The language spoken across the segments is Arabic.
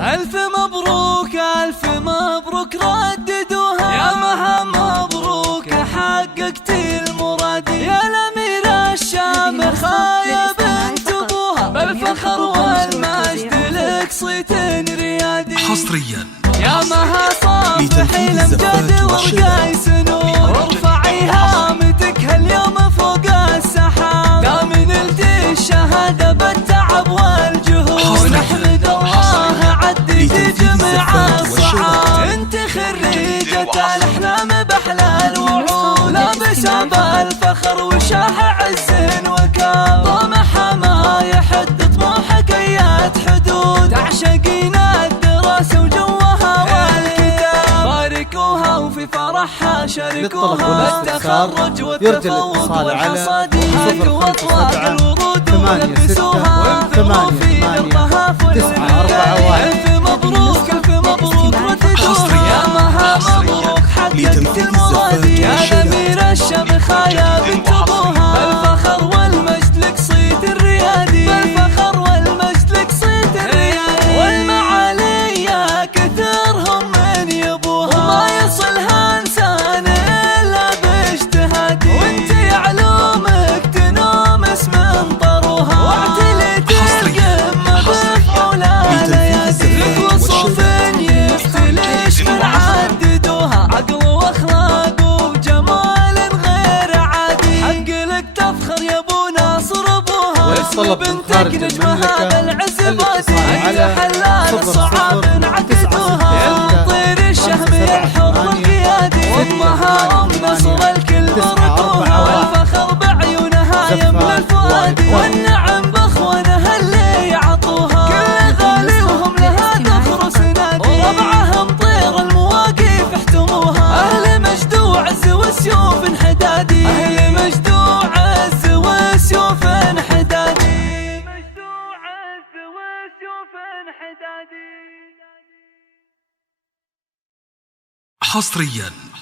ألف مبروك ألف مبروك رددوها، يا مها مبروك حققت المراد، يا الأميرة الشامخة يا بنت أبوها، بالفخر والمجد لك صيت ريادي. حصريا يا مها صافحي الأمجاد وقيس نور، ارفعي هامتك هاليوم فوق السحاب، دام نلت الشهادة بالتعب والجهود، نحمد الله عديت جميع الصعاب، انت خريجة الأحلام بأحلى الوعود، لابسة بالفخر وشاح عز وكاب، طمح ما يحد طموحك أيات حدود، تعشقين الدراسة وجوها والكتاب، باركوها وفي فرحها شاركوها، بالتخرج والتفوق والحصاديات وأطوار الورود ولبسوها، وانثروا في دربها فلولها، ألف مبروك ألف مبروك رددوها، يا مها مبروك حققت المراد، يا الأميرة الشامخة يا بنت أبوها، بالفخر والمجد لك صيت الريادي، بالفخر والمجد لك صيت الريادي، والمعالي يا كثرهم من يبوها، وما يصلها إنسان إلا باجتهادي، وانت علومك تنومس من طروها، واعتلت القمة بفعولها ليادي، لك وصف يفتلش من عددوها، عقل واخلاق وجمال غير عادي، حق لك تفخر يا ابو ناصر ابوها، واسم بنتك نجمها بالعز بادي، انت حلال الصعاب عددوها، طير الشهم الحر القيادي، وامها ام نصر الكل باركوها، والفخر بعيونها يملى الفؤاد، والنعم باخوانها اللي يعطوها، كل غالي وهم لها تفرس نادي، وربعهم طير المواقف احتموها، اهل مجد وعز وسيوف انحدادي، اهل مجد وعز وسيوف انحدادي، مجد وعز وسيوف انحدادي.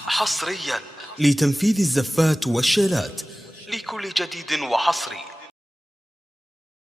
حصريا لتنفيذ الزفات والشيلات لكل جديد وحصري.